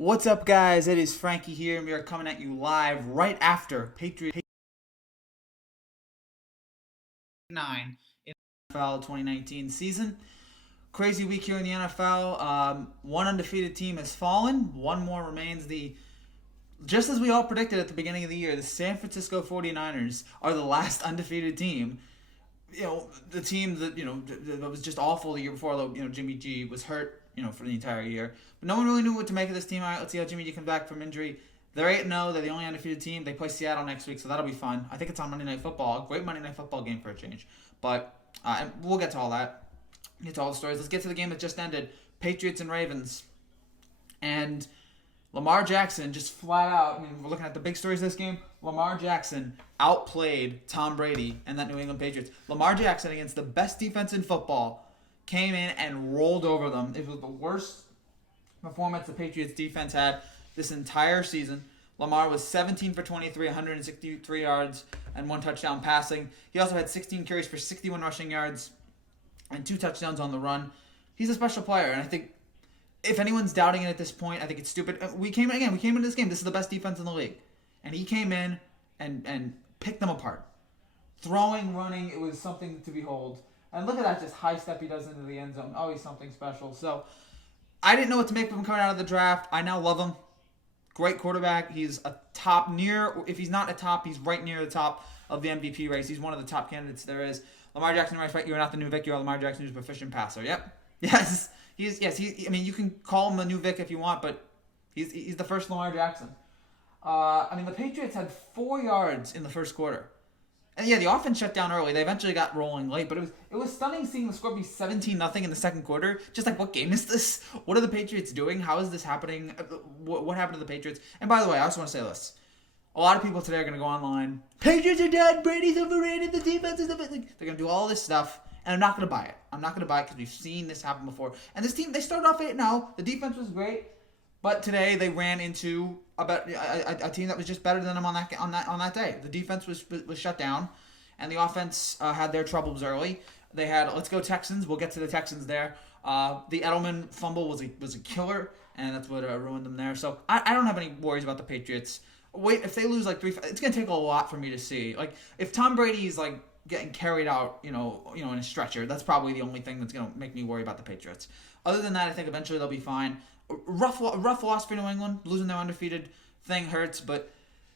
What's up, guys? It is Frankie here, and we are coming at you live right after Patriots 9 in the NFL 2019 season. Crazy week here in the NFL. One undefeated team has fallen. One more remains. Just as we all predicted at the beginning of the year, the San Francisco 49ers are the last undefeated team. The team that was just awful the year before, although, Jimmy G was hurt, for the entire year. But no one really knew what to make of this team. All right, let's see how Jimmy G comes back from injury. They're 8-0. They're the only undefeated team. They play Seattle next week, so that'll be fun. I think it's on Monday Night Football. A great Monday Night Football game for a change. But and we'll get to all that. Get to all the stories. Let's get to the game that just ended. Patriots and Ravens. And Lamar Jackson just flat out, we're looking at the big stories of this game. Lamar Jackson outplayed Tom Brady and that New England Patriots. Lamar Jackson, against the best defense in football, came in and rolled over them. It was the worst performance the Patriots defense had this entire season. Lamar was 17 for 23, 163 yards, and 1 touchdown passing. He also had 16 carries for 61 rushing yards and 2 touchdowns on the run. He's a special player, and I think if anyone's doubting it at this point, I think it's stupid. We came into this game. This is the best defense in the league. And he came in and picked them apart. Throwing, running, it was something to behold. And look at that just high step he does into the end zone. Always something special. So I didn't know what to make of him coming out of the draft. I now love him. Great quarterback. He's a top if he's not a top, he's right near the top of the MVP race. He's one of the top candidates there is. Lamar Jackson, right? You're not the new Vic. You're Lamar Jackson, who's a proficient passer. Yep. Yes. You can call him the new Vic if you want, but he's the first Lamar Jackson. The Patriots had 4 yards in the first quarter. And yeah, the offense shut down early. They eventually got rolling late, but it was stunning seeing the score be 17-0 in the second quarter. Just like, what game is this? What are the Patriots doing? How is this happening? What happened to the Patriots? And by the way, I also want to say this. A lot of people today are going to go online. Patriots are done. Brady's overrated. The defense is overrated. They're going to do all this stuff. And I'm not going to buy it. I'm not going to buy it because we've seen this happen before. And this team, they started off 8-0. The defense was great. But today they ran into a team that was just better than them on that day. The defense was shut down, and the offense had their troubles early. They had let's go Texans. We'll get to the Texans there. The Edelman fumble was a killer, and that's what ruined them there. So I don't have any worries about the Patriots. Wait, if they lose like 3, it's gonna take a lot for me to see. Like if Tom Brady's like getting carried out, in a stretcher, that's probably the only thing that's gonna make me worry about the Patriots. Other than that, I think eventually they'll be fine. Rough loss for New England. Losing their undefeated thing hurts, but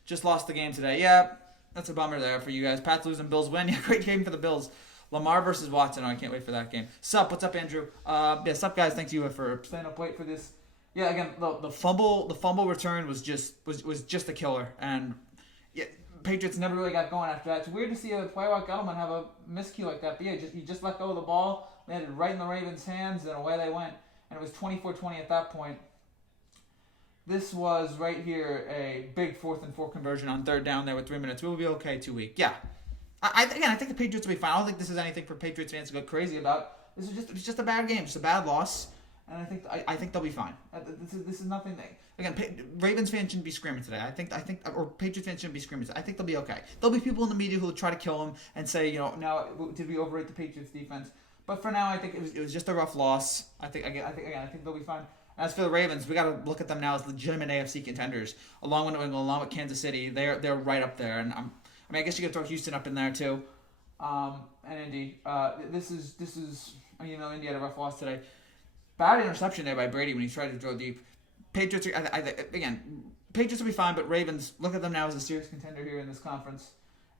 just lost the game today. Yeah, that's a bummer there for you guys. Pats losing, Bills win. Yeah, great game for the Bills. Lamar versus Watson. Oh, I can't wait for that game. Sup? What's up, Andrew? Sup, guys? Thank you for staying up late for this. Yeah, again, the fumble return was just a killer, and yeah, Patriots never really got going after that. It's weird to see a player like Edelman have a miscue like that. But yeah, he just let go of the ball, landed right in the Ravens' hands, and away they went. And it was 24-20 at that point. This was right here a big 4th and 4 conversion on 3rd down there with 3 minutes. We'll be okay 2 week. Yeah. I think the Patriots will be fine. I don't think this is anything for Patriots fans to go crazy about. It's just a bad game, just a bad loss, and I think they'll be fine. This is nothing. Ravens fans shouldn't be screaming today. Or Patriots fans shouldn't be screaming today. I think they'll be okay. There'll be people in the media who will try to kill them and say, now did we overrate the Patriots defense? But for now, I think it was just a rough loss. I think they'll be fine. As for the Ravens, we got to look at them now as legitimate AFC contenders, along with Kansas City. They're right up there, and I guess you could throw Houston up in there too, and Indy. This is Indy had a rough loss today. Bad interception there by Brady when he tried to throw deep. Patriots Patriots will be fine, but Ravens, look at them now as a serious contender here in this conference.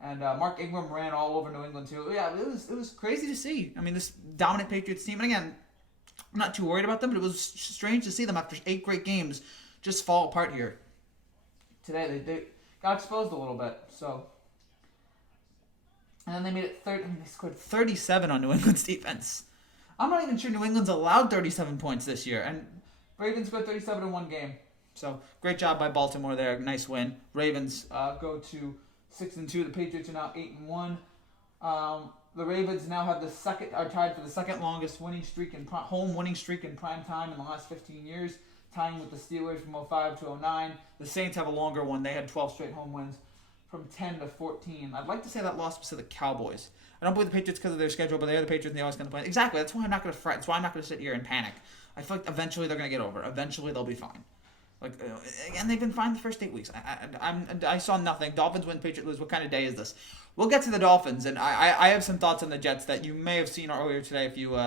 And Mark Ingram ran all over New England too. Yeah, it was crazy to see. This dominant Patriots team. And again, I'm not too worried about them, but it was strange to see them after 8 great games just fall apart here. Today they got exposed a little bit. So, and then they made it they scored 37 on New England's defense. I'm not even sure New England's allowed 37 points this year, and Ravens scored 37 in one game. So great job by Baltimore there. Nice win. Ravens go to 6-2. The Patriots are now 8-1. The Ravens now have are tied for the second longest home winning streak in prime time in the last 15 years, tying with the Steelers from 05 to 09. The Saints have a longer one. They had 12 straight home wins from 10 to 14. I'd like to say that loss was to the Cowboys. I don't believe the Patriots because of their schedule, but they are the Patriots and they always going to play. Exactly. That's why I'm not going to fret. That's why I'm not going to sit here and panic. I feel like eventually they're going to get over. Eventually they'll be fine. Like, and they've been fine the first 8 weeks. I saw nothing. Dolphins win, Patriots lose. What kind of day is this? We'll get to the Dolphins, and I have some thoughts on the Jets that you may have seen earlier today if you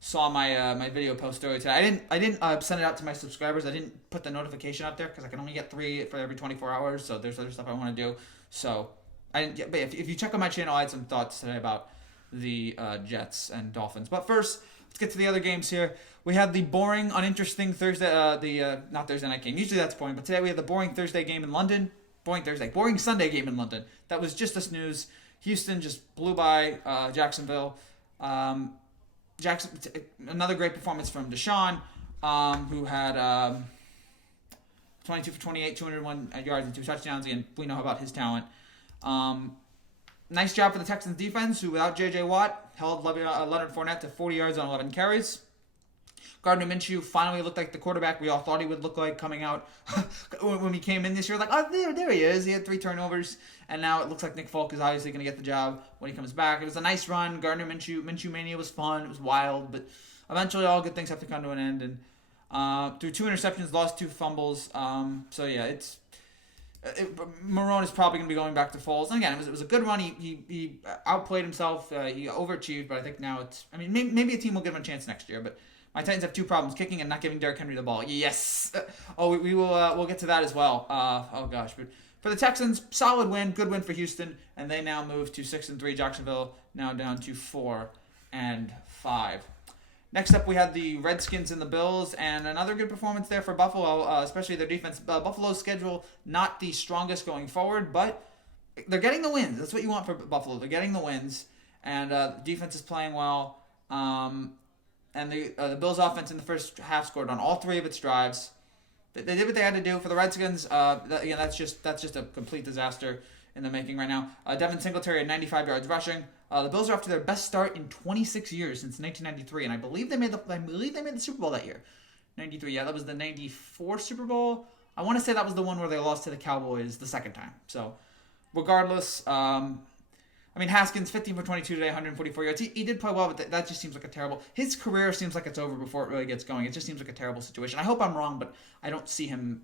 saw my my video post earlier today. I didn't send it out to my subscribers. I didn't put the notification out there because I can only get 3 for every 24 hours. So there's other stuff I want to do. So I didn't get. But if you check on my channel, I had some thoughts today about the Jets and Dolphins. But first, let's get to the other games here. We had the boring, uninteresting Thursday, not Thursday night game. Usually that's boring, but today we had the boring Thursday game in London. Boring Sunday game in London. That was just a snooze. Houston just blew by Jacksonville. Another great performance from Deshaun, who had 22 for 28, 201 yards and 2 touchdowns. Again, we know about his talent. Nice job for the Texans defense, who without J.J. Watt held Leonard Fournette to 40 yards on 11 carries. Gardner Minshew finally looked like the quarterback we all thought he would look like coming out when he came in this year. Like, oh, there he is. He had 3 turnovers, and now it looks like Nick Folk is obviously going to get the job when he comes back. It was a nice run. Gardner Minshew Mania was fun. It was wild, but eventually all good things have to come to an end. And threw 2 interceptions, lost 2 fumbles. So yeah, Marone is probably going to be going back to Foles. And again, it was a good run. He outplayed himself. He overachieved, but I think now maybe a team will give him a chance next year, but my Titans have 2 problems: kicking and not giving Derrick Henry the ball. Yes. We will. We'll get to that as well. Oh gosh, but for the Texans, solid win, good win for Houston, and they now move to 6-3. Jacksonville now down to 4-5. Next up, we had the Redskins and the Bills, and another good performance there for Buffalo, especially their defense. Buffalo's schedule not the strongest going forward, but they're getting the wins. That's what you want for Buffalo. They're getting the wins, and the defense is playing well. And the Bills' offense in the first half scored on all 3 of its drives. They did what they had to do. For the Redskins, again, that's just a complete disaster in the making right now. Devin Singletary had 95 yards rushing. The Bills are off to their best start in 26 years since 1993, and I believe they made the Super Bowl that year. 93, yeah, that was the 94 Super Bowl. I want to say that was the one where they lost to the Cowboys the second time. So, regardless, Haskins, 15 for 22 today, 144 yards. He did play well, but that just seems like a terrible... His career seems like it's over before it really gets going. It just seems like a terrible situation. I hope I'm wrong, but I don't see him,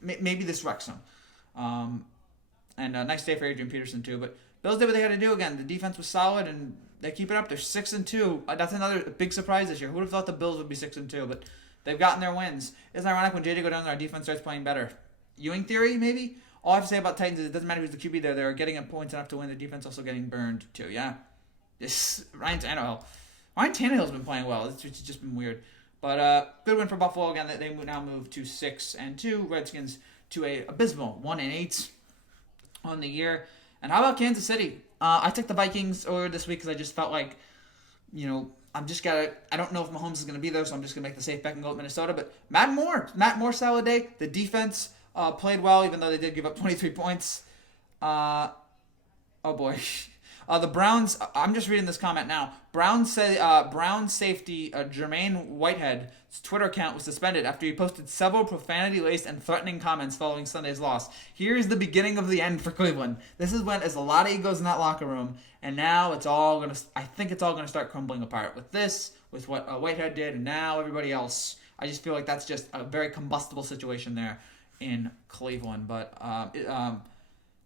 maybe this wrecks him. And a nice day for Adrian Peterson, too. But Bills did what they had to do again. The defense was solid, and they keep it up. They're 6-2. That's another big surprise this year. Who would have thought the Bills would be 6-2? But they've gotten their wins. It's ironic when JJ goes down there, our defense starts playing better. Ewing theory, maybe? All I have to say about Titans is it doesn't matter who's the QB there. They're getting points enough to win. The defense also getting burned, too. Yeah. Ryan Tannehill's been playing well. It's just been weird. But good win for Buffalo. Again, they now move to 6-2. Redskins to a abysmal 1-8 on the year. And how about Kansas City? I took the Vikings earlier this week because I just felt like, I don't know if Mahomes is going to be there, so I'm just going to make the safe bet and go with Minnesota. But Matt Moore, solid day. The defense played well, even though they did give up 23 points. Oh boy. The Browns, I'm just reading this comment now. Browns safety Jermaine Whitehead's Twitter account was suspended after he posted several profanity-laced and threatening comments following Sunday's loss. Here's the beginning of the end for Cleveland. This is when there's a lot of egos in that locker room, and now I think it's all gonna start crumbling apart with what Whitehead did, and now everybody else. I just feel like that's just a very combustible situation there in Cleveland. But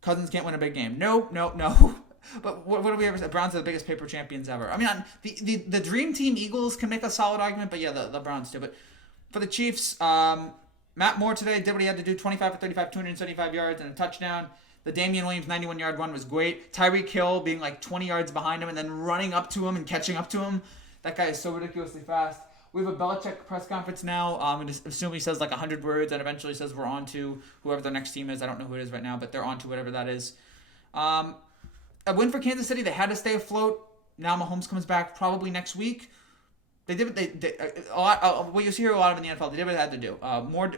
Cousins can't win a big game. No. But what do we ever say? Browns are the biggest paper champions ever. The Dream Team Eagles can make a solid argument, but yeah, the Browns do. But for the Chiefs, Matt Moore today did what he had to do, 25 for 35, 275 yards and a touchdown. The Damian Williams 91-yard run was great. Tyreek Hill being like 20 yards behind him and then running up to him and catching up to him. That guy is so ridiculously fast. We have a Belichick press conference now. I'm going to assume he says like 100 words and eventually says we're on to whoever their next team is. I don't know who it is right now, but they're on to whatever that is. A win for Kansas City. They had to stay afloat. Now Mahomes comes back probably next week. They did a lot. What you see here a lot of in the NFL, they did what they had to do. More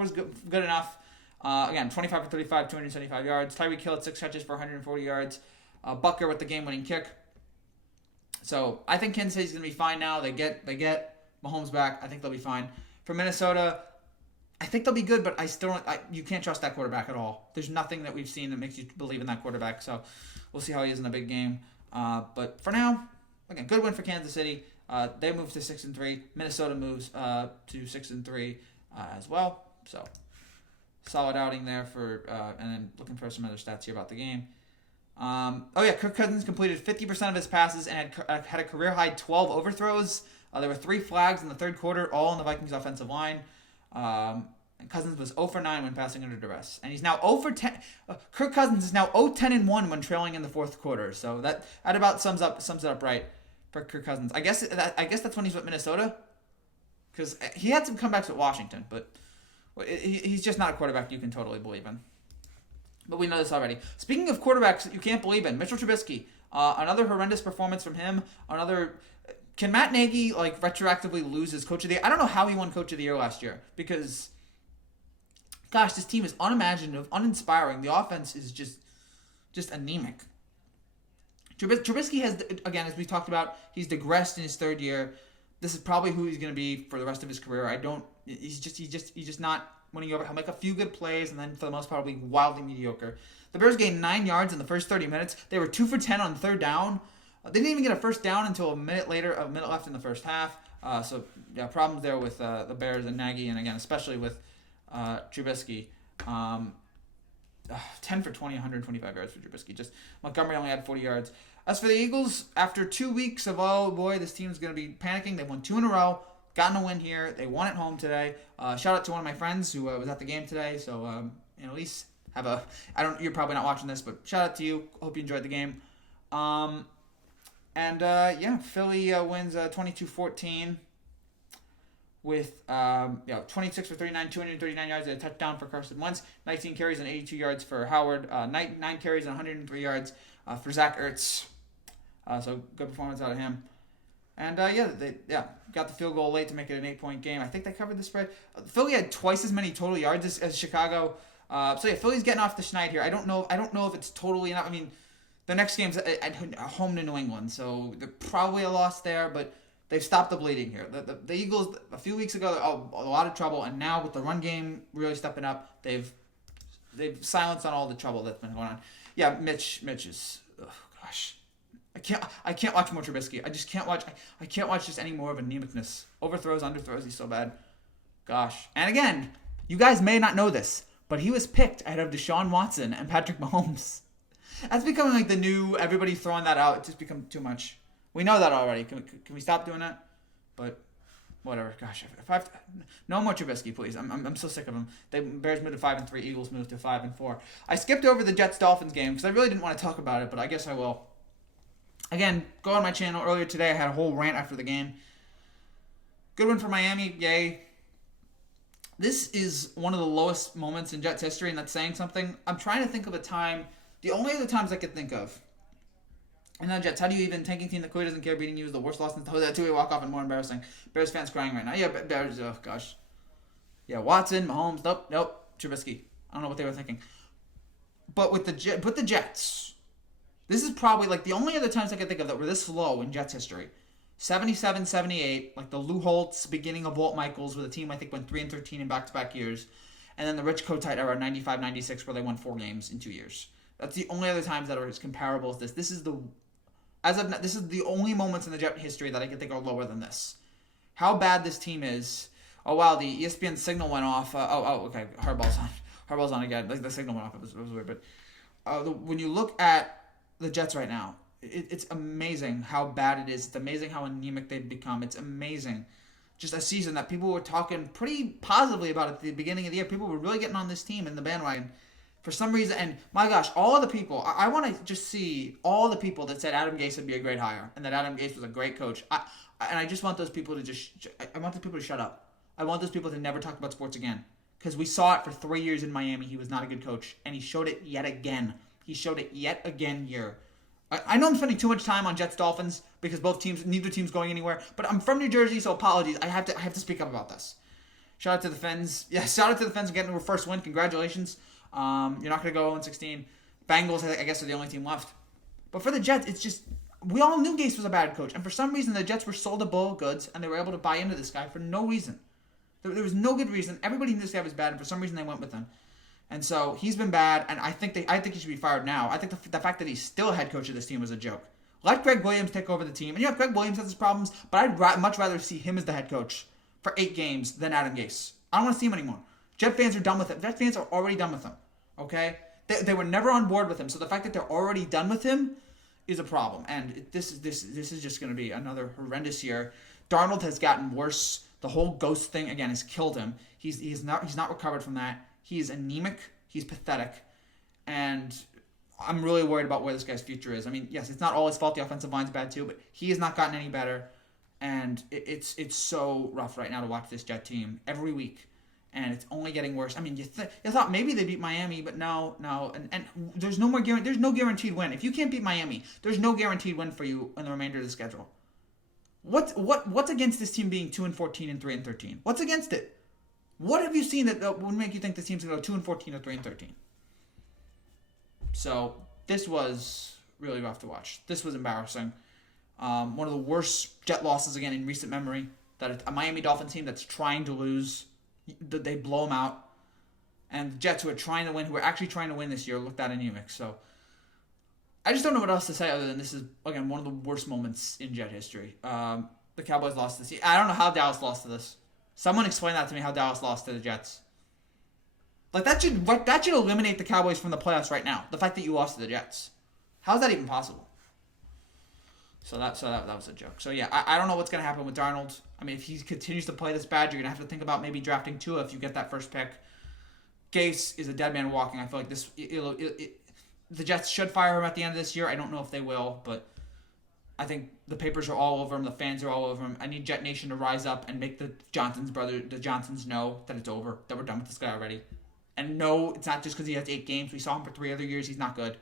was good enough. Again, 25 for 35, 275 yards. Tyreek Hill had 6 catches for 140 yards. Bucker with the game-winning kick. So I think Kansas City's gonna be fine now. They get Mahomes back. I think they'll be fine. For Minnesota, I think they'll be good, but I still don't. You can't trust that quarterback at all. There's nothing that we've seen that makes you believe in that quarterback. So we'll see how he is in the big game. But for now, again, good win for Kansas City. They move to 6-3. Minnesota moves to 6-3 as well. So solid outing there for, and then looking for some other stats here about the game. Kirk Cousins completed 50% of his passes and had a career-high 12 overthrows. There were 3 flags in the third quarter, all on the Vikings offensive line. And Cousins was 0 for 9 when passing under duress. And he's now 0 for 10. Kirk Cousins is now 0-10-1 when trailing in the fourth quarter. So that about sums it up right for Kirk Cousins. I guess that's when he's with Minnesota. Because he had some comebacks with Washington, but he's just not a quarterback you can totally believe in. But we know this already. Speaking of quarterbacks that you can't believe in, Mitchell Trubisky. Another horrendous performance from him. Can Matt Nagy retroactively lose his Coach of the Year? I don't know how he won Coach of the Year last year because, gosh, this team is unimaginative, uninspiring. The offense is just anemic. Trubisky has, again, as we talked about, he's digressed in his third year. This is probably who he's going to be for the rest of his career. He's just not winning over. He'll make a few good plays, and then for the most part, he'll be wildly mediocre. The Bears gained 9 yards in the first 30 minutes. They were 2 for 10 on third down. They didn't even get a first down until a minute left in the first half. Problems there with the Bears and Nagy, and again, especially with Trubisky. 10 for 20, 125 yards for Trubisky. Just Montgomery only had 40 yards. As for the Eagles, after 2 weeks of, oh boy, this team's going to be panicking, they won 2 in a row, gotten a win here. They won at home today. Shout out to one of my friends who was at the game today. So, at least you're probably not watching this, but shout out to you. Hope you enjoyed the game. Philly wins 22-14 with 26 for 39, 239 yards and a touchdown for Carson Wentz, 19 carries and 82 yards for Howard, 9 carries and 103 yards for Zach Ertz. So good performance out of him. And they got the field goal late to make it an 8-point game. I think they covered the spread. Philly had twice as many total yards as Chicago. Philly's getting off the schneid here. I don't know if it's totally enough. I mean, the next game's at home to New England, so they're probably a loss there, but they've stopped the bleeding here. The Eagles, a few weeks ago, a lot of trouble, and now with the run game really stepping up, they've silenced on all the trouble that's been going on. Yeah, Mitch is, oh gosh. I can't watch more Trubisky. I can't watch just any more of anemicness. Overthrows, underthrows, he's so bad. Gosh. And again, you guys may not know this, but he was picked ahead of Deshaun Watson and Patrick Mahomes. That's becoming like the new, everybody throwing that out. It's just become too much. We know that already. Can we stop doing that? But whatever. Gosh, no more Trubisky, please. I'm so sick of him. The Bears moved to 5-3. Eagles moved to 5-4. I skipped over the Jets-Dolphins game because I really didn't want to talk about it, but I guess I will. Again, go on my channel. Earlier today, I had a whole rant after the game. Good win for Miami. Yay. This is one of the lowest moments in Jets history, and that's saying something. I'm trying to think of a time. The only other times I could think of. And now Jets, how do you even, tanking team that clearly doesn't care, beating you is the worst loss in the two-way walk-off and more embarrassing. Bears fans crying right now. Yeah, Bears, oh gosh. Yeah, Watson, Mahomes, nope, Trubisky. I don't know what they were thinking. But with the Jets, this is probably like the only other times I could think of that were this low in Jets history. 77-78, like the Lou Holtz beginning of Walt Michaels, with a team I think went 3-13 in back-to-back years. And then the Rich Kotite era, 95-96, where they won 4 games in 2 years. That's the only other times that are as comparable as this. This is the only moments in the Jet history that I can think are lower than this. How bad this team is. Oh wow, the ESPN signal went off. Okay, Harbaugh's on again. Like the signal went off. It was weird, but when you look at the Jets right now, it's amazing how bad it is. It's amazing how anemic they've become. It's amazing. Just a season that people were talking pretty positively about at the beginning of the year. People were really getting on this team in the bandwagon. For some reason, and my gosh, all the people, I want to just see all the people that said Adam Gase would be a great hire and that Adam Gase was a great coach. I just want those people to I want those people to shut up. I want those people to never talk about sports again. Because we saw it for 3 years in Miami. He was not a good coach. And he showed it yet again. Here. I know I'm spending too much time on Jets-Dolphins because neither team's going anywhere. But I'm from New Jersey, so apologies. I have to speak up about this. Shout out to the Fins. Yeah, shout out to the Fins for getting their first win. Congratulations. You're not going to go 0-16. Bengals, I guess, are the only team left. But for the Jets, it's just, we all knew Gase was a bad coach. And for some reason, the Jets were sold a bill of goods, and they were able to buy into this guy for no reason. There was no good reason. Everybody knew this guy was bad, and for some reason, they went with him. And so, he's been bad, and I think he should be fired now. I think the fact that he's still head coach of this team was a joke. Let Greg Williams take over the team. And Greg Williams has his problems, but I'd much rather see him as the head coach for 8 games than Adam Gase. I don't want to see him anymore. Jet fans are done with him. Jet fans are already done with him. Okay? They were never on board with him. So the fact that they're already done with him is a problem. And this is just going to be another horrendous year. Darnold has gotten worse. The whole ghost thing, again, has killed him. He's not recovered from that. He's anemic. He's pathetic. And I'm really worried about where this guy's future is. I mean, yes, it's not all his fault. The offensive line's bad too, but he has not gotten any better. And it's so rough right now to watch this Jet team every week. And it's only getting worse. I mean, you thought maybe they beat Miami, but no. And there's no guaranteed win. If you can't beat Miami, there's no guaranteed win for you in the remainder of the schedule. What's against this team being 2-14 and 3-13? What's against it? What have you seen that would make you think this team's going to go 2-14 or 3-13? So this was really rough to watch. This was embarrassing. One of the worst Jet losses again in recent memory. That a Miami Dolphins team that's trying to lose, they blow them out, and the Jets who are actually trying to win this year, looked that anemic. So I just don't know what else to say other than this is again one of the worst moments in Jet history. The Cowboys lost this year. I don't know how Dallas lost to this. Someone explain that to me. How Dallas lost to the Jets. Like that should eliminate the Cowboys from the playoffs right now. The fact that you lost to the Jets. How is that even possible? So that was a joke. So yeah, I don't know what's gonna happen with Darnold. I mean, if he continues to play this bad, you're gonna have to think about maybe drafting Tua if you get that first pick. Gase is a dead man walking. I feel like the Jets should fire him at the end of this year. I don't know if they will, but I think the papers are all over him. The fans are all over him. I need Jet Nation to rise up and make the Johnsons know that it's over, that we're done with this guy already. And no, it's not just because he has 8 games. We saw him for 3 other years. He's not good.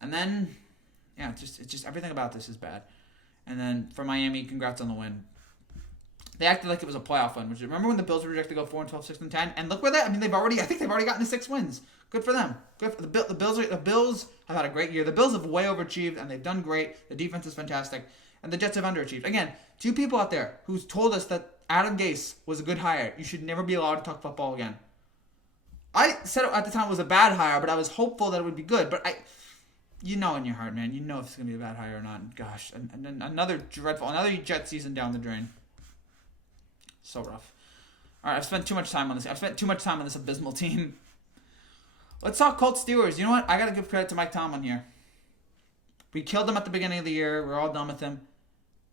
And then, yeah, it's just everything about this is bad. And then for Miami, congrats on the win. They acted like it was a playoff win. Remember when the Bills were projected to go 4-12, 6-10, and look where they. I mean, I think they've already gotten to 6 wins. Good for them. Good for the Bills. The Bills have had a great year. The Bills have way overachieved, and they've done great. The defense is fantastic, and the Jets have underachieved. Again, 2 people out there who's told us that Adam Gase was a good hire. You should never be allowed to talk football again. I said it at the time it was a bad hire, but I was hopeful that it would be good. But you know in your heart, man, you know if it's gonna be a bad hire or not. Gosh, and then another Jet season down the drain. So rough. All right, I've spent too much time on this. I've spent too much time on this abysmal team. Let's talk Colts Steelers. You know what? I gotta give credit to Mike Tomlin here. We killed him at the beginning of the year. We're all done with him.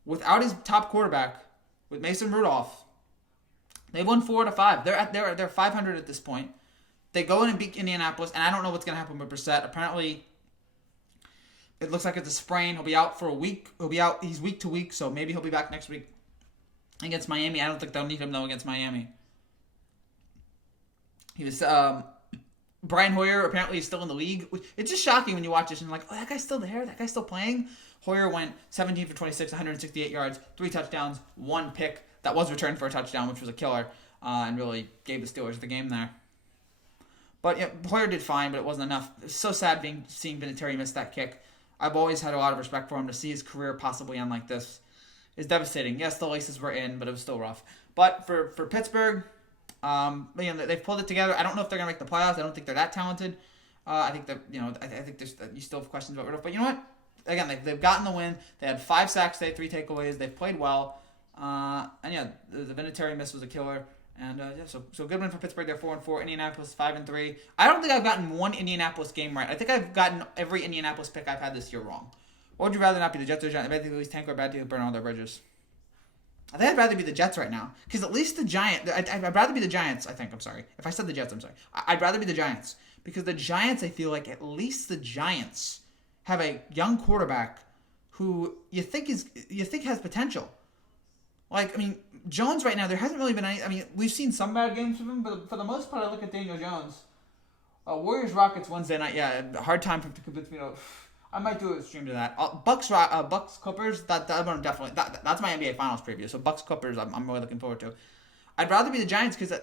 Without his top quarterback, with Mason Rudolph, they won 4 out of 5. They're 500 at this point. They go in and beat Indianapolis, and I don't know what's gonna happen with Brissett. Apparently, it looks like it's a sprain. He'll be out for a week. He's week to week, so maybe he'll be back next week against Miami. I don't think they'll need him though against Miami. He was Brian Hoyer apparently is still in the league. It's just shocking when you watch this and you're like, oh, that guy's still there. That guy's still playing. Hoyer went 17 for 26, 168 yards, 3 touchdowns, 1 pick that was returned for a touchdown, which was a killer, and really gave the Steelers the game there. But yeah, Hoyer did fine, but it wasn't enough. It's so sad seeing Vinatieri miss that kick. I've always had a lot of respect for him. To see his career possibly end like this is devastating. Yes, the laces were in, but it was still rough. But for Pittsburgh, they've pulled it together. I don't know if they're gonna make the playoffs. I don't think they're that talented. I think that I think there's you still have questions about Rudolph. But you know what? Again, they've gotten the win. They had 5 sacks. They had 3 takeaways. They've played well. And yeah, the Vinatieri miss was a killer. And so good win for Pittsburgh. They're 4-4. Indianapolis 5-3. I don't think I've gotten one Indianapolis game right. I think I've gotten every Indianapolis pick I've had this year wrong. Or would you rather not be the Jets or Giants? I'd rather at least tank or bad team burn all their bridges. I think I'd rather be the Jets right now. Because at least the Giants... I'd rather be the Giants, I think. I'm sorry. If I said the Jets, I'm sorry. I'd rather be the Giants. Because the Giants, I feel like at least the Giants have a young quarterback who you think has potential. Like, I mean, Jones right now, there hasn't really been any... I mean, we've seen some bad games from him, but for the most part, I look at Daniel Jones. Warriors-Rockets Wednesday night, yeah, a hard time for him to convince me to... I might do a stream to that. Bucks Clippers, that one definitely... That's my NBA Finals preview, so Bucks Clippers, I'm really looking forward to. I'd rather be the Giants because...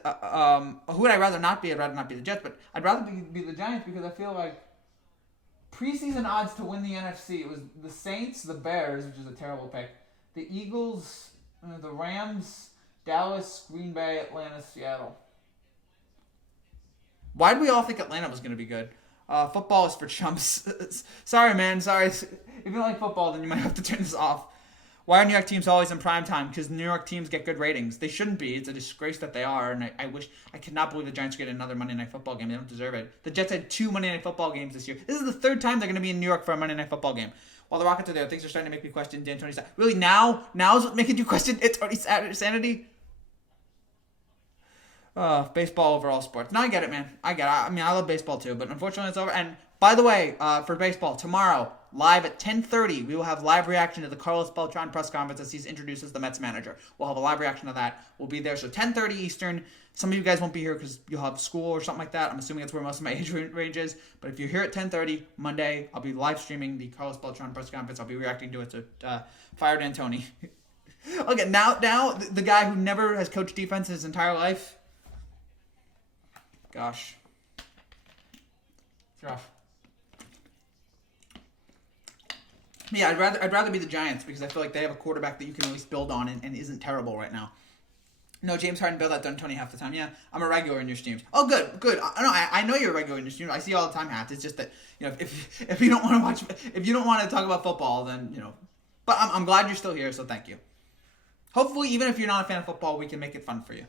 who would I rather not be? I'd rather not be the Jets, but I'd rather be the Giants because I feel like preseason odds to win the NFC, it was the Saints, the Bears, which is a terrible pick, the Eagles... the Rams, Dallas, Green Bay, Atlanta, Seattle. Why did we all think Atlanta was going to be good? Football is for chumps. Sorry, man. Sorry. If you don't like football, then you might have to turn this off. Why are New York teams always in prime time? Because New York teams get good ratings. They shouldn't be. It's a disgrace that they are, and I cannot believe the Giants get another Monday Night Football game. They don't deserve it. The Jets had 2 Monday Night Football games this year. This is the 3rd time they're going to be in New York for a Monday Night Football game. While the Rockets are there, things are starting to make me question D'Antoni's. Really, now is what making you question Tony's sanity? Baseball over all sports. No, I get it, man. I get it. I mean, I love baseball too, but unfortunately it's over. And by the way, for baseball, tomorrow, live at 10:30, we will have live reaction to the Carlos Beltran press conference as he introduces the Mets manager. We'll have a live reaction to that. We'll be there. So 10:30 Eastern. Some of you guys won't be here because you'll have school or something like that. I'm assuming that's where most of my age range is. But if you're here at 10:30 Monday, I'll be live streaming the Carlos Beltran press conference. I'll be reacting to it. So fire D'Antoni. Okay, now the guy who never has coached defense his entire life. Gosh. It's rough. Yeah, I'd rather be the Giants because I feel like they have a quarterback that you can at least build on and isn't terrible right now. No, James Harden built that D'Antoni half the time. Yeah, I'm a regular in your streams. Oh, good. I know you're a regular in your streams. I see you all the time, Hats. It's just that if you don't want to watch, if you don't want to talk about football, then But I'm glad you're still here, so thank you. Hopefully, even if you're not a fan of football, we can make it fun for you.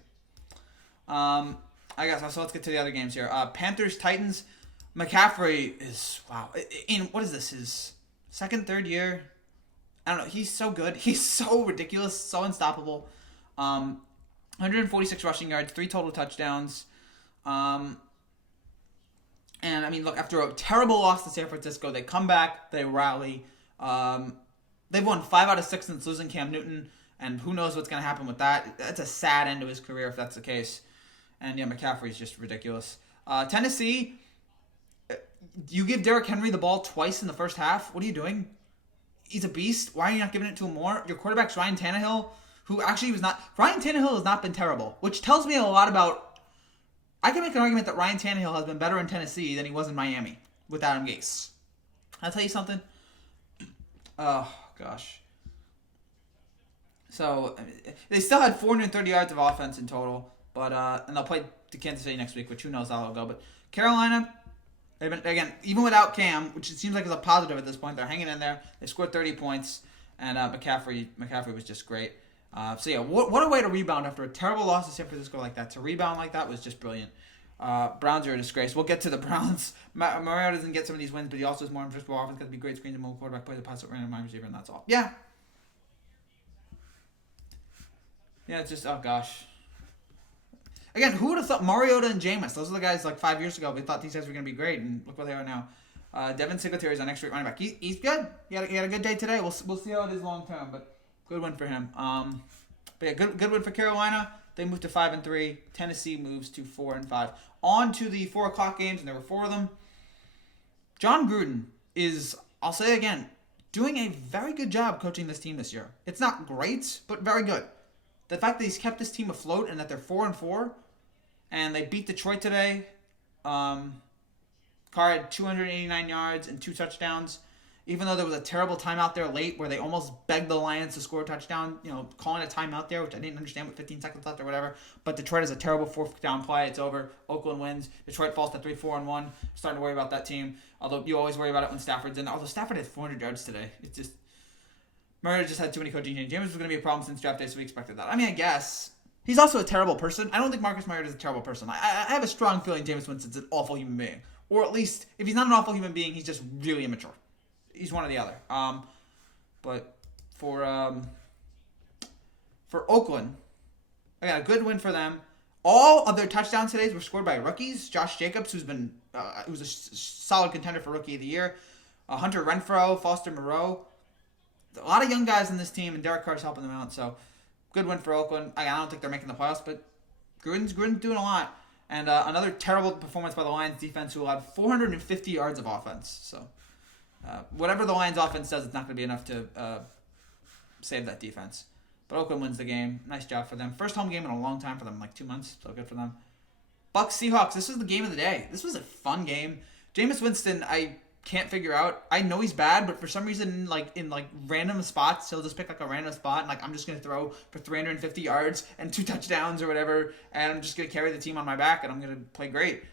I guess so. Let's get to the other games here. Panthers, Titans. McCaffrey is what is this? His second, third year? I don't know. He's so good. He's so ridiculous. So unstoppable. 146 rushing yards, 3 total touchdowns. And I mean, look, after a terrible loss to San Francisco, they come back, they rally. They've won 5 out of 6 since losing Cam Newton, and who knows what's going to happen with that. That's a sad end to his career if that's the case. And yeah, McCaffrey's just ridiculous. Tennessee, you give Derrick Henry the ball twice in the first half. What are you doing? He's a beast. Why are you not giving it to him more? Your quarterback's Ryan Tannehill, who actually was not... Ryan Tannehill has not been terrible, which tells me a lot about... I can make an argument that Ryan Tannehill has been better in Tennessee than he was in Miami with Adam Gase. I'll tell you something. Oh, gosh. So, they still had 430 yards of offense in total, but and they'll play the Kansas City next week, which who knows how it'll go. But Carolina, they've been, again, even without Cam, which it seems like is a positive at this point, they're hanging in there. They scored 30 points, and McCaffrey was just great. So yeah, what a way to rebound after a terrible loss to San Francisco like that. To rebound like that was just brilliant. Browns are a disgrace. We'll get to the Browns. Mario doesn't get some of these wins, but he also has more unpredictable offense. Got to be great screens and mobile quarterback, play the pass at random wide receiver, and that's all. Yeah. Yeah, it's just, oh gosh. Again, who would have thought Mariota and Jameis? Those are the guys like 5 years ago. We thought these guys were going to be great, and look where they are now. Devin Singletary's on next week running back. He's good. He had a good day today. We'll see how it is long term, but good win for him. But yeah, good win for Carolina. They moved to 5-3. Tennessee moves to 4-5. On to the 4:00 games, and there were 4 of them. John Gruden is, I'll say it again, doing a very good job coaching this team this year. It's not great, but very good. The fact that he's kept this team afloat and that they're 4-4, and they beat Detroit today. Carr had 289 yards and 2 touchdowns. Even though there was a terrible timeout there late where they almost begged the Lions to score a touchdown, calling a timeout there, which I didn't understand with 15 seconds left or whatever. But Detroit has a terrible 4th down play. It's over. Oakland wins. Detroit falls to 3-4-1. Starting to worry about that team. Although you always worry about it when Stafford's in. Although Stafford had 400 yards today. It's just... Mariota just had too many coaching changes. Jameis was going to be a problem since draft day, so we expected that. I mean, I guess. He's also a terrible person. I don't think Marcus Mariota is a terrible person. I have a strong feeling Jameis Winston's an awful human being. Or at least, if he's not an awful human being, he's just really immature. He's one or the other. But for Oakland, I got a good win for them. All of their touchdowns today were scored by rookies. Josh Jacobs, who's been who's a solid contender for Rookie of the Year. Hunter Renfrow, Foster Moreau. A lot of young guys in this team, and Derek Carr's helping them out. So, good win for Oakland. I don't think they're making the playoffs, but Gruden's doing a lot. And another terrible performance by the Lions defense, who allowed 450 yards of offense. So, whatever the Lions offense does, it's not going to be enough to save that defense. But Oakland wins the game. Nice job for them. First home game in a long time for them, like 2 months. So good for them. Bucks Seahawks. This was the game of the day. This was a fun game. Jameis Winston, I can't figure out. I know he's bad, but for some reason, in random spots, he'll just pick a random spot and I'm just gonna throw for 350 yards and 2 touchdowns or whatever, and I'm just gonna carry the team on my back and I'm gonna play great.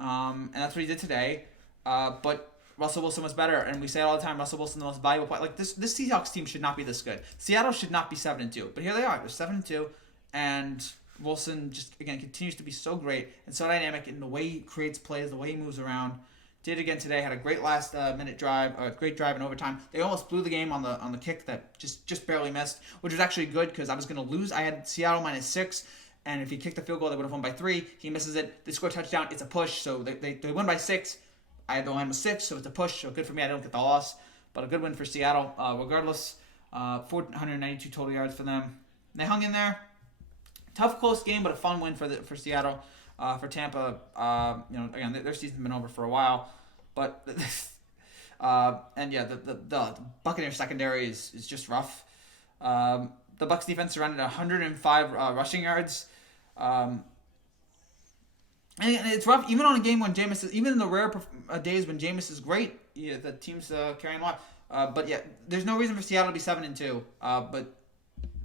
And that's what he did today. But Russell Wilson was better, and we say it all the time. Russell Wilson the most valuable player. Like this Seahawks team should not be this good. Seattle should not be 7-2, but here they are. They're 7-2, and Wilson just again continues to be so great and so dynamic in the way he creates plays, the way he moves around. Did it again today. Had a great last minute drive, a great drive in overtime. They almost blew the game on the kick that just barely missed, which was actually good because I was going to lose. I had Seattle -6, and if he kicked the field goal, they would have won by 3. He misses it. They score a touchdown. It's a push, so they win by 6. I had the line with 6, so it's a push. So good for me. I don't get the loss, but a good win for Seattle. Regardless, 492 total yards for them. They hung in there. Tough, close game, but a fun win for Seattle. For Tampa, again, their season's been over for a while, but and yeah, the Buccaneers secondary is just rough. The Bucs defense surrounded 105 rushing yards, and it's rough even on a game when Jameis is, even in the rare days when Jameis is great, yeah, the team's carrying a lot. But yeah, there's no reason for Seattle to be 7-2. But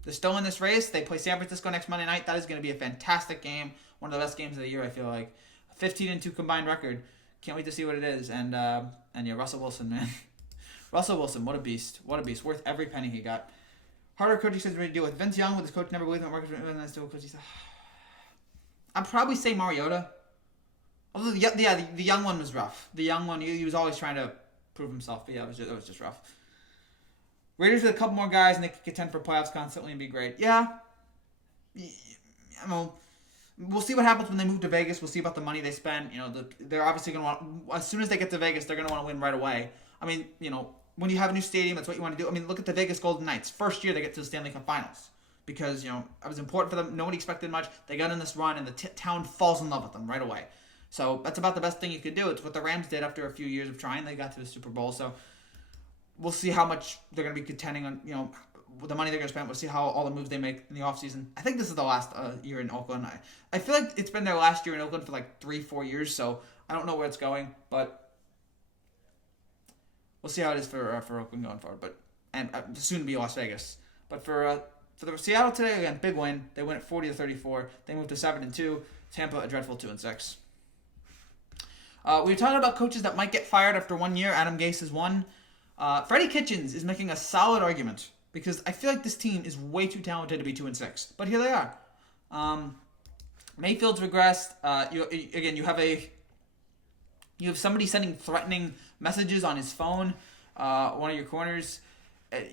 they're still in this race. They play San Francisco next Monday night. That is going to be a fantastic game. One of the best games of the year, I feel like. 15-2 combined record. Can't wait to see what it is. And yeah, Russell Wilson, man. Russell Wilson, what a beast. What a beast. Worth every penny he got. Harder coaching says ready to deal with. Vince Young with his coach never believed in workers. I'd probably say Mariota. Although the young one was rough. The young one, he was always trying to prove himself. But yeah, it was just rough. Raiders with a couple more guys and they could contend for playoffs constantly and be great. Yeah. We'll see what happens when they move to Vegas. We'll see about the money they spend. They're obviously going to want, as soon as they get to Vegas, they're going to want to win right away. I mean, when you have a new stadium, that's what you want to do. I mean, look at the Vegas Golden Knights. First year they get to the Stanley Cup Finals because, it was important for them. Nobody expected much. They got in this run and the town falls in love with them right away. So that's about the best thing you could do. It's what the Rams did after a few years of trying. They got to the Super Bowl. So we'll see how much they're going to be contending on, the money they're going to spend. We'll see how all the moves they make in the offseason. I think this is the last year in Oakland. I feel like it's been their last year in Oakland for like 3-4 years, so I don't know where it's going, but we'll see how it is for Oakland going forward. And soon to be Las Vegas. But for the Seattle today, again, big win. They win at 40-34. They moved to 7-2. Tampa a dreadful 2-6. We were talking about coaches that might get fired after 1 year. Adam Gase is one. Freddie Kitchens is making a solid argument because I feel like this team is way too talented to be 2-6. But here they are. Mayfield's regressed. You have somebody sending threatening messages on his phone. One of your corners.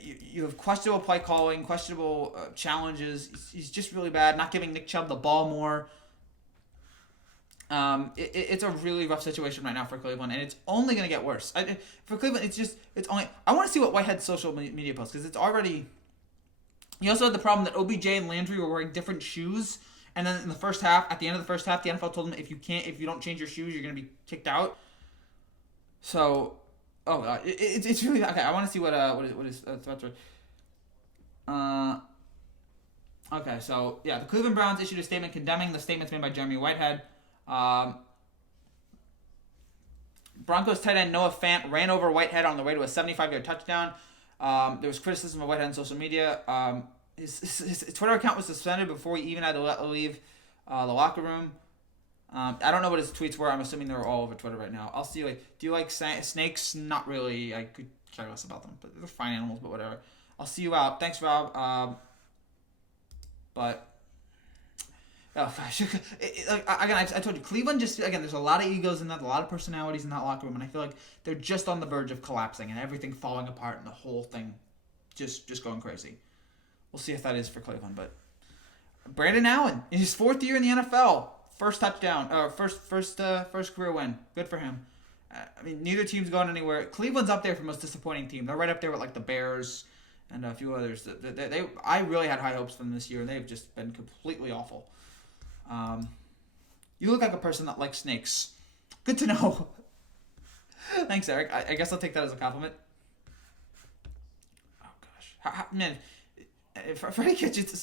You have questionable play calling, questionable challenges. He's just really bad. Not giving Nick Chubb the ball more. It's a really rough situation right now for Cleveland, and it's only going to get worse. For Cleveland, I want to see what Whitehead's social media posts, because it's already. You also had the problem that OBJ and Landry were wearing different shoes, and then in the first half, at the end of the first half, the NFL told them if you don't change your shoes, you're going to be kicked out. So, it's really okay. I want to see what his threats are. Okay, so yeah, the Cleveland Browns issued a statement condemning the statements made by Jeremy Whitehead. Broncos tight end Noah Fant ran over Whitehead on the way to a 75-yard touchdown. There was criticism of Whitehead on social media. His Twitter account was suspended before he even had to leave the locker room. I don't know what his tweets were. I'm assuming they're all over Twitter right now. I'll see. Do you like snakes? Not really. I could care less about them, but they're fine animals. But whatever. I'll see you out. Thanks, Rob. But. Oh gosh! I told you, Cleveland there's a lot of egos in that, a lot of personalities in that locker room, and I feel like they're just on the verge of collapsing and everything falling apart and the whole thing just going crazy. We'll see if that is for Cleveland. But Brandon Allen in his 4th year in the NFL, first touchdown, first career win. Good for him. Neither team's going anywhere. Cleveland's up there for most disappointing team. They're right up there with like the Bears and a few others. I really had high hopes for them this year, and they've just been completely awful. You look like a person that likes snakes. Good to know. Thanks, Eric. I guess I'll take that as a compliment. Oh gosh, man, Freddie Kitchens is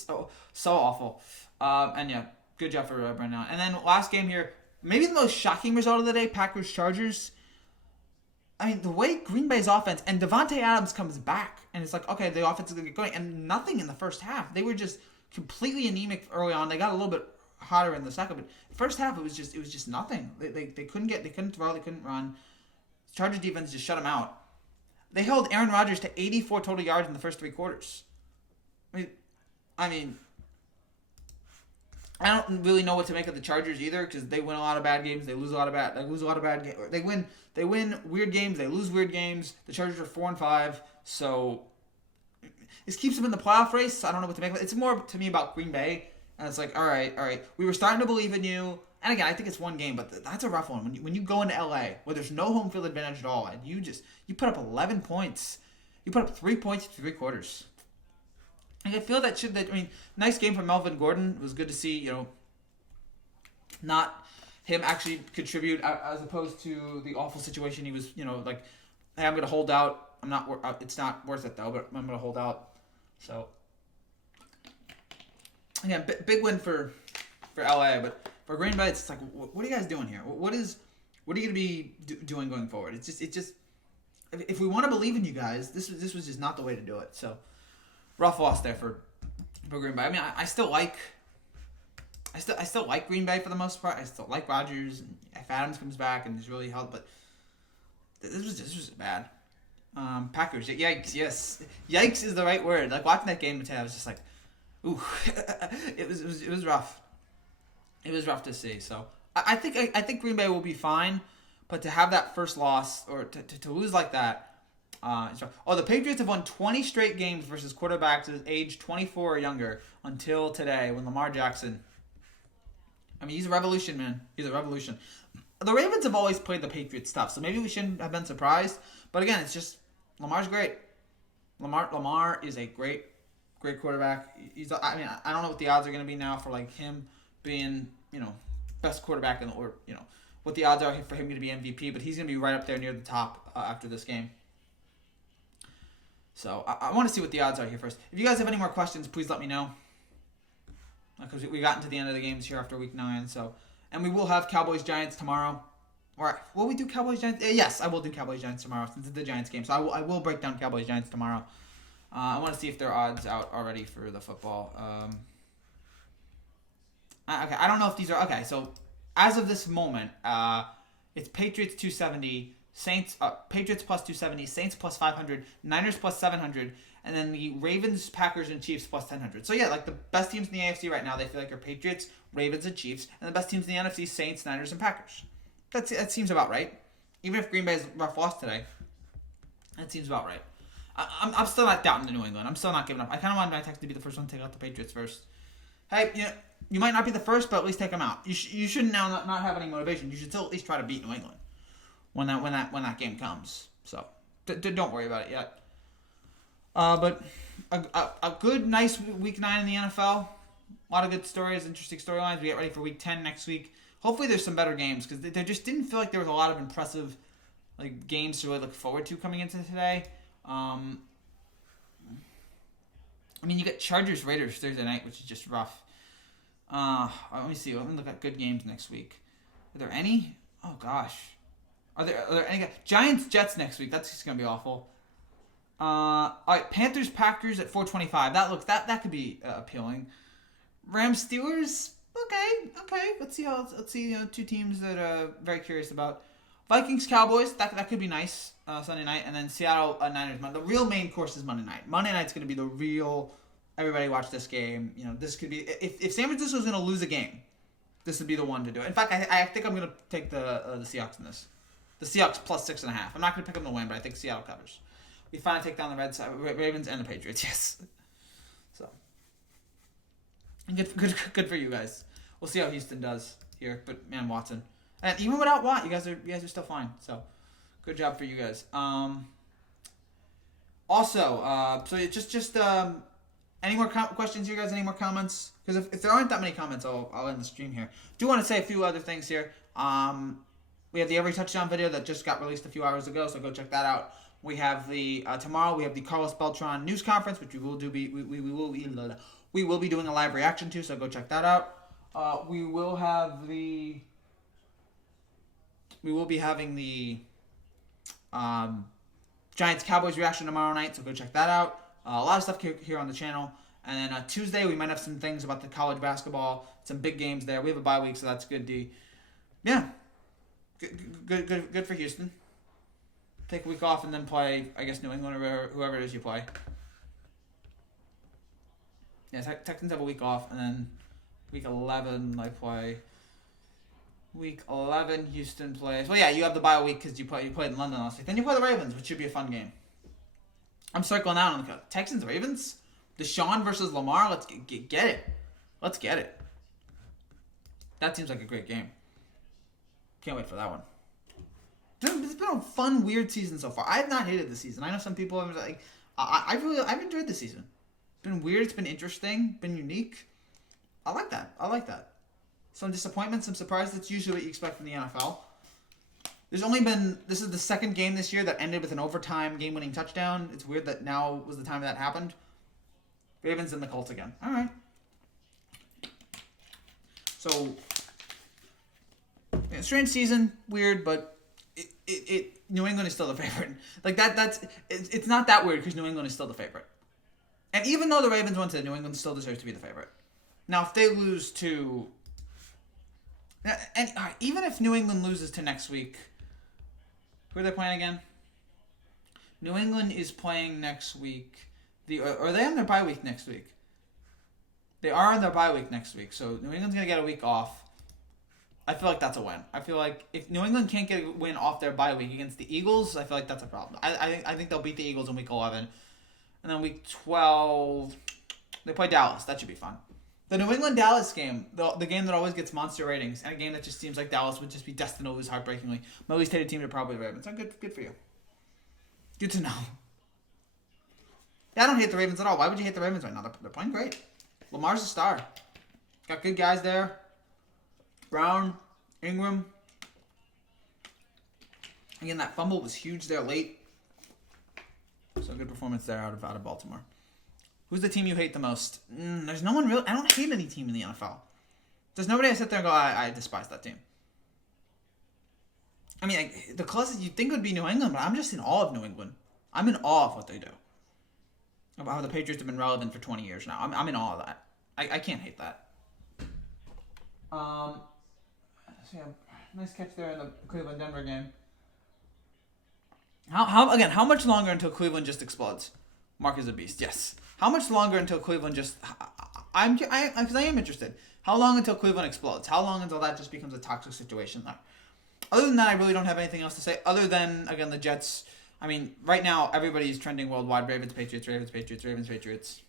so awful. And yeah, good job for Brandon. And then last game here, maybe the most shocking result of the day: Packers-Chargers. The way Green Bay's offense and Devontae Adams comes back, and it's like, okay, the offense is gonna get going, and nothing in the first half. They were just completely anemic early on. They got a little bit hotter in the second, but first half it was just nothing. They couldn't throw, they couldn't run. Chargers defense just shut them out. They held Aaron Rodgers to 84 total yards in the first 3 quarters. I mean, I don't really know what to make of the Chargers either, because they win a lot of bad games. They lose a lot of bad games. They win weird games. They lose weird games. The Chargers are 4-5, so this keeps them in the playoff race. I don't know what to make of it. It's more to me about Green Bay, and it's like, all right. We were starting to believe in you. And again, I think it's one game, but that's a rough one. When you go into LA, where there's no home field advantage at all, and you put up 11 points. You put up 3 points in 3 quarters. And I feel nice game from Melvin Gordon. It was good to see, not him actually contribute as opposed to the awful situation he was, like, hey, I'm going to hold out. It's not worth it though, but I'm going to hold out. So, again, big win for LA, but for Green Bay, it's like, what are you guys doing here? What are you going to be doing going forward? It's just, if we want to believe in you guys, this was just not the way to do it. So, rough loss there for Green Bay. I mean, I still like Green Bay for the most part. I still like Rodgers, and if Adams comes back and he's really helped, but this was bad. Packers, yikes, yes, yikes is the right word. Like watching that game today, I was just like, ooh, it was rough. It was rough to see. So I think Green Bay will be fine, but to have that first loss or to lose like that. The Patriots have won 20 straight games versus quarterbacks age 24 or younger until today when Lamar Jackson. I mean, he's a revolution, man. He's a revolution. The Ravens have always played the Patriots tough, so maybe we shouldn't have been surprised. But again, it's just Lamar's great. Lamar is a great quarterback. I don't know what the odds are going to be now for like him being, best quarterback what the odds are for him going to be MVP, but he's going to be right up there near the top after this game. So I want to see what the odds are here first. If you guys have any more questions, please let me know. Because we got into the end of the games here after week 9. So, and we will have Cowboys-Giants tomorrow. Or will we do Cowboys-Giants? Yes, I will do Cowboys-Giants tomorrow since it's the Giants game. So I will break down Cowboys-Giants tomorrow. I want to see if there are odds out already for the football. Okay, I don't know if these are... Okay, so as of this moment, it's Patriots 270... Patriots plus 270, Saints plus 500, Niners plus 700, and then the Ravens, Packers, and Chiefs plus 1000. So yeah, like the best teams in the AFC right now, they feel like are Patriots, Ravens, and Chiefs, and the best teams in the NFC, Saints, Niners, and Packers. That seems about right. Even if Green Bay's rough loss today, that seems about right. I'm still not doubting the New England. I'm still not giving up. I kind of wanted my text to be the first one to take out the Patriots first. Hey, you might not be the first, but at least take them out. You shouldn't now not have any motivation. You should still at least try to beat New England when that game comes. So don't worry about it yet. But a good, nice week 9 in the NFL. A lot of good stories, interesting storylines. We get ready for week 10 next week. Hopefully there's some better games because there just didn't feel like there was a lot of impressive games to really look forward to coming into today. You get Chargers Raiders Thursday night, which is just rough. Let me see. Let me look at good games next week. Are there any? Oh gosh. Are there any Giants Jets next week? That's just gonna be awful. All right, Panthers Packers at 4:25. That could be appealing. Rams Steelers. Okay. Let's see. Two teams that are very curious about. Vikings Cowboys. That could be nice. Sunday night, and then Seattle Niners. The real main course is Monday night. Monday night's gonna be the real. Everybody watch this game. This could be if San Francisco's gonna lose a game, this would be the one to do it. In fact, I think I'm gonna take the Seahawks in this. The Seahawks plus 6.5. I'm not going to pick them to win, but I think Seattle covers. We finally take down the Ravens and the Patriots. Yes. So good for you guys. We'll see how Houston does here, but man, Watson, and even without Watt, you guys are still fine. So good job for you guys. Also, so just any more questions, you guys? Any more comments? Because if there aren't that many comments, I'll end the stream here. Do want to say a few other things here. We have the Every Touchdown video that just got released a few hours ago, so go check that out. We have the tomorrow we have the Carlos Beltran news conference, which we will be doing a live reaction to, so go check that out. We will be having the Giants Cowboys reaction tomorrow night, so go check that out. A lot of stuff here on the channel. And then Tuesday we might have some things about the college basketball, some big games there. We have a bye week, so that's good. Yeah. Good for Houston. take a week off and then play, I guess, New England or whoever it is you play. Yeah, Texans have a week off, and then week 11 they play. Week 11, Houston plays. Well, yeah, you have the bye week because you played in London last week. Then you play the Ravens, which should be a fun game. I'm circling out on the Texans, Ravens. Deshaun versus Lamar. Let's get it. Let's get it. That seems like a great game. Can't wait for that one. It's been a fun, weird season so far. I have not hated the season. I know some people have like. I've enjoyed the season. It's been weird. It's been interesting. Been unique. I like that. Some disappointment, some surprise. That's usually what you expect from the NFL. This is the second game this year that ended with an overtime game-winning touchdown. It's weird that now was the time that happened. Ravens and the Colts again. All right. So, yeah, strange season, weird, but New England is still the favorite. Like it's not that weird because New England is still the favorite. And even though the Ravens won today, New England still deserves to be the favorite. Now, if they lose to... And even if New England loses to next week, who are they playing again? New England is playing next week. Are they on their bye week next week? They are on their bye week next week, so New England's going to get a week off. I feel like that's a win. I feel like if New England can't get a win off their bye week against the Eagles, I feel like that's a problem. I think they'll beat the Eagles in week 11. And then week 12, they play Dallas. That should be fun. The New England-Dallas game, the game that always gets monster ratings, and a game that just seems like Dallas would just be destined to lose heartbreakingly. My least hated team are probably the Ravens. So good for you. Good to know. Yeah, I don't hate the Ravens at all. Why would you hate the Ravens right now? They're playing great. Lamar's a star. Got good guys there. Brown, Ingram. Again, that fumble was huge there late. So good performance there out of Baltimore. Who's the team you hate the most? There's no one really. I don't hate any team in the NFL. There's nobody I sit there and go, I despise that team. I mean, the closest you'd think would be New England, but I'm just in awe of New England. I'm in awe of what they do. About how the Patriots have been relevant for 20 years now. I'm in awe of that. I can't hate that. So yeah, nice catch there in the Cleveland-Denver game. How much longer until Cleveland just explodes? Mark is a beast, yes. How much longer until Cleveland just... Because I am interested. How long until Cleveland explodes? How long until that just becomes a toxic situation there? Other than that, I really don't have anything else to say. Other than, again, the Jets. I mean, right now, everybody's trending worldwide. Ravens, Patriots, Ravens, Patriots, Ravens, Patriots.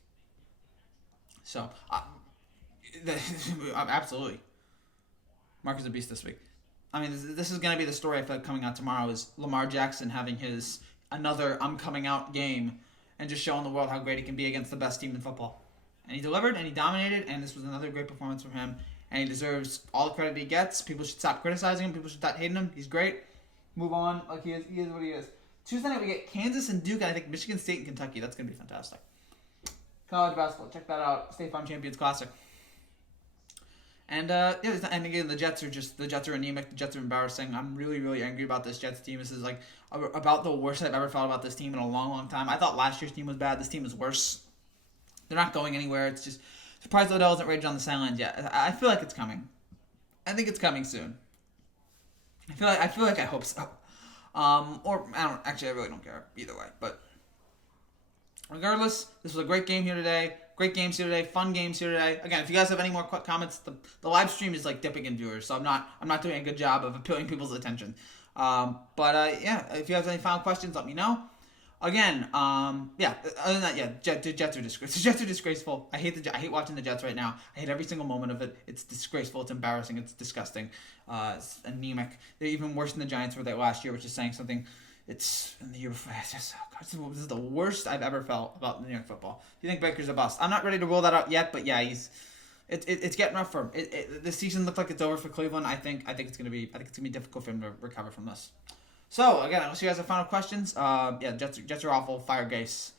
So, absolutely. Mark is a beast this week. I mean, this is going to be the story I feel like coming out tomorrow is Lamar Jackson having his another I'm coming out game and just showing the world how great he can be against the best team in football. And he delivered, and he dominated, and this was another great performance from him. And he deserves all the credit he gets. People should stop criticizing him. People should stop hating him. He's great. Move on. Like he is what he is. Tuesday night we get Kansas and Duke, and I think Michigan State and Kentucky. That's going to be fantastic. College basketball. Check that out. State Farm Champions Classic. And and again, the Jets are anemic. The Jets are embarrassing. I'm really, really angry about this Jets team. This is like about the worst I've ever felt about this team in a long, long time. I thought last year's team was bad. This team is worse. They're not going anywhere. It's just surprised Odell isn't raging on the sidelines yet. I feel like it's coming. I think it's coming soon. I feel like I hope so. Or I really don't care either way. But regardless, this was a great game here today. Great games here today. Fun games here today. Again, if you guys have any more comments, the live stream is like dipping in viewers, so I'm not doing a good job of appealing people's attention. If you have any final questions, let me know. Again, other than that, the Jets are disgraceful. The Jets are disgraceful. I hate watching the Jets right now. I hate every single moment of it. It's disgraceful. It's embarrassing. It's disgusting. It's anemic. They're even worse than the Giants were last year, which is saying something. It's in the year before. This is the worst I've ever felt about New York football. You think Baker's a bust? I'm not ready to rule that out yet, but yeah, it's getting rough for him. This season looked like it's over for Cleveland. I think it's gonna be difficult for him to recover from this. So again, unless you guys have final questions, Jets are awful. Fire Gase.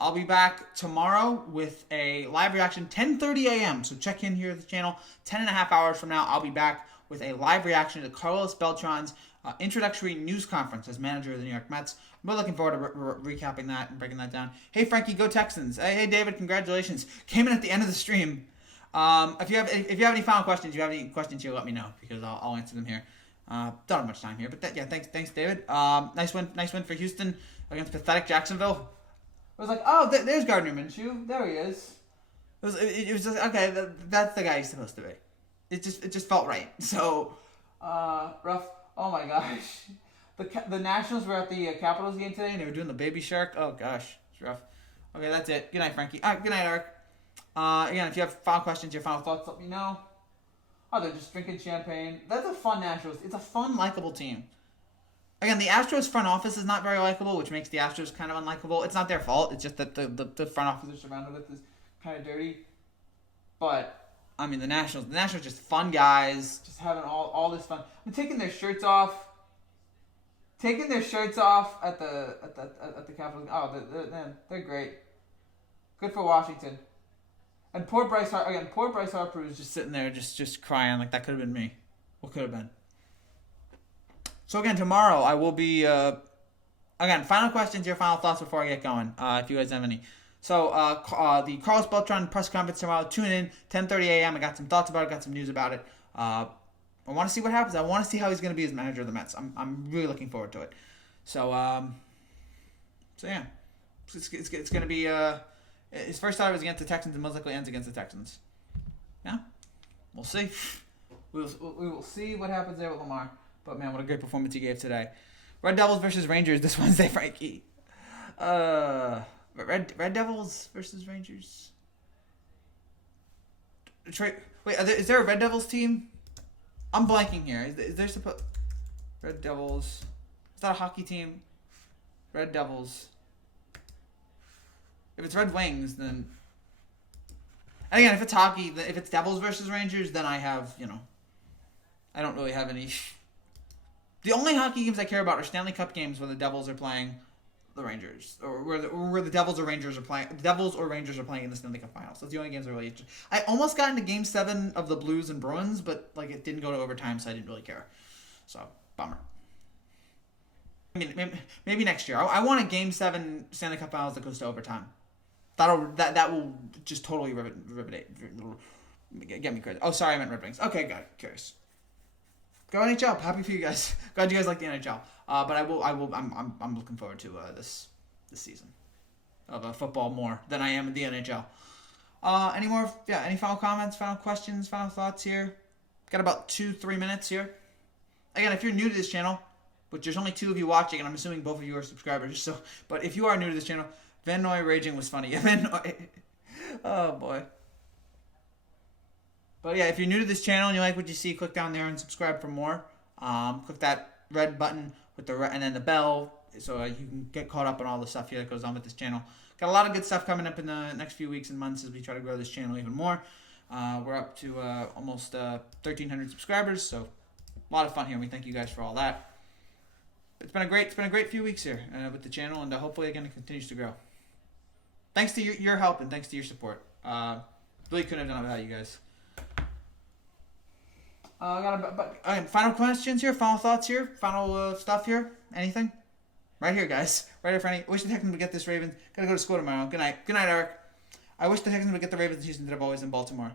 I'll be back tomorrow with a live reaction, 10:30 a.m. So check in here at the channel. 10.5 hours from now, I'll be back with a live reaction to Carlos Beltran's introductory news conference as manager of the New York Mets. I'm really looking forward to recapping that and breaking that down. Hey Frankie, go Texans! Hey David, congratulations! Came in at the end of the stream. If you have any final questions, you have any questions here, let me know because I'll answer them here. Don't have much time here, but thanks, David. Nice win for Houston against pathetic Jacksonville. It was like, oh, there's Gardner Minshew. There he is. It was just okay. That's the guy he's supposed to be. It just felt right. So, rough. Oh my gosh, the Nationals were at the Capitals game today, and they were doing the baby shark. Oh gosh, it's rough. Okay, that's it. Good night, Frankie. All right, good night, Eric. Again, if you have final questions, your final thoughts, let me know. Oh, they're just drinking champagne. That's a fun Nationals. It's a fun, likable team. Again, the Astros front office is not very likable, which makes the Astros kind of unlikable. It's not their fault. It's just that the front office they're surrounded with is kind of dirty. But, I mean, the Nationals just fun guys, just having all this fun. I'm taking their shirts off. Taking their shirts off at the Capitals. Oh, they're great. Good for Washington. And poor Bryce Harper is just sitting there just crying like that could have been me. What could have been? So again, tomorrow I will be again, final questions, your final thoughts before I get going. If you guys have any. So the Carlos Beltran press conference tomorrow, tune in, 10:30 a.m. I got some thoughts about it, got some news about it. I want to see what happens. I want to see how he's going to be as manager of the Mets. I'm really looking forward to it. So yeah. It's going to be his first start was against the Texans and most likely ends against the Texans. Yeah, we'll see. We will see what happens there with Lamar. But man, what a great performance he gave today. Red Devils versus Rangers this Wednesday, Frankie. Red Devils versus Rangers. Detroit. Wait, is there a Red Devils team? I'm blanking here. Is there supposed Red Devils? Is that a hockey team? Red Devils. If it's Red Wings, then... And again, if it's hockey, if it's Devils versus Rangers, then I have, I don't really have any... The only hockey games I care about are Stanley Cup games where the Devils are playing the Rangers, or where the Devils or Rangers are playing in the Stanley Cup Finals. That's the only games I really. I almost got into Game 7 of the Blues and Bruins, but it didn't go to overtime, so I didn't really care. So bummer. I mean, maybe next year. I want a Game 7 Stanley Cup Finals that goes to overtime. That will just totally get me crazy. Oh, sorry, I meant Red Wings. Okay, got it. Curious. Go NHL. Happy for you guys. Glad you guys like the NHL. But I'm looking forward to this season of football more than I am in the NHL. Any final comments, final questions, final thoughts here? Got about 2-3 minutes here. Again, if you're new to this channel, which there's only 2 of you watching, and I'm assuming both of you are subscribers, but if you are new to this channel, Van Noy raging was funny. Oh boy. But yeah, if you're new to this channel and you like what you see, click down there and subscribe for more. Click that red button with and then the bell, so you can get caught up on all the stuff here that goes on with this channel. Got a lot of good stuff coming up in the next few weeks and months as we try to grow this channel even more. We're up to almost 1,300 subscribers, so a lot of fun here. We thank you guys for all that. It's been a great few weeks here with the channel, and hopefully again it continues to grow. Thanks to your help and thanks to your support. Really couldn't have done it without you guys. Final questions here, final thoughts here, final stuff here, anything? Right here, guys. Right here, Franny. Wish the Texans would get this Ravens. Gotta go to school tomorrow. Good night. Good night, Eric. I wish the Texans would get the Ravens in Houston instead of always in Baltimore.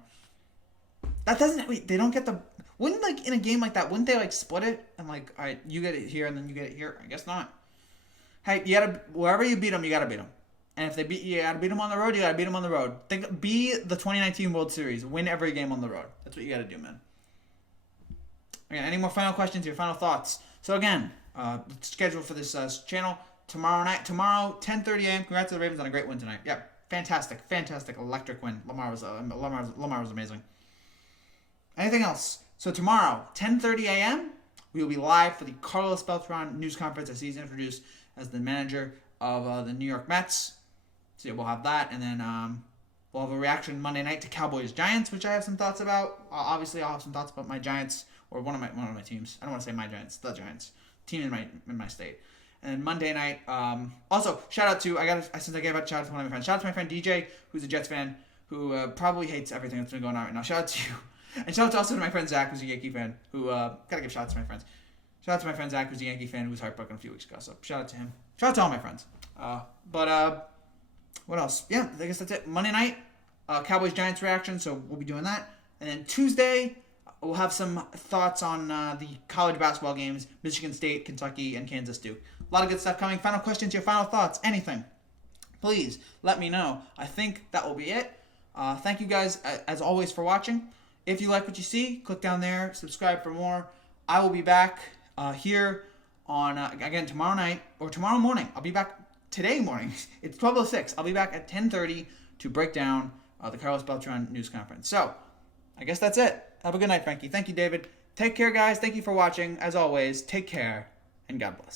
That doesn't... Wait, they don't get the... Wouldn't, in a game like that, wouldn't they, split it? And, all right, you get it here and then you get it here? I guess not. Hey, you gotta... Wherever you beat them, you gotta beat them. And if they beat you, gotta beat them on the road, you gotta beat them on the road. Be the 2019 World Series. Win every game on the road. That's what you gotta do, man. Again, any more final questions, your final thoughts? So again, schedule for this channel tomorrow, 10:30 a.m. Congrats to the Ravens on a great win tonight. Yep, fantastic, electric win. Lamar was amazing. Anything else? So tomorrow, 10:30 a.m., we will be live for the Carlos Beltran news conference as he's introduced as the manager of the New York Mets. So yeah, we'll have that, and then we'll have a reaction Monday night to Cowboys-Giants, which I have some thoughts about. Obviously, I'll have some thoughts about my Giants. Or one of my teams. I don't want to say my Giants, the Giants. Team in my state. And Monday night, also, shout out to, since I gave out shout out to one of my friends. Shout out to my friend DJ, who's a Jets fan, who probably hates everything that's been going on right now. Shout out to you. And shout out also to my friend Zach, who's a Yankee fan, who, gotta give shout out to my friends. Shout out to my friend Zach, who's a Yankee fan, who was heartbroken a few weeks ago. So shout out to him. Shout out to all my friends. What else? Yeah, I guess that's it. Monday night, Cowboys-Giants reaction, so we'll be doing that. And then Tuesday, we'll have some thoughts on the college basketball games, Michigan State, Kentucky, and Kansas Duke. A lot of good stuff coming. Final questions, your final thoughts, anything. Please let me know. I think that will be it. Thank you guys, as always, for watching. If you like what you see, click down there, subscribe for more. I will be back here on, again, tomorrow night, or tomorrow morning. I'll be back today morning. It's 12:06. I'll be back at 10:30 to break down the Carlos Beltran news conference. So, I guess that's it. Have a good night, Frankie. Thank you, David. Take care, guys. Thank you for watching. As always, take care, and God bless.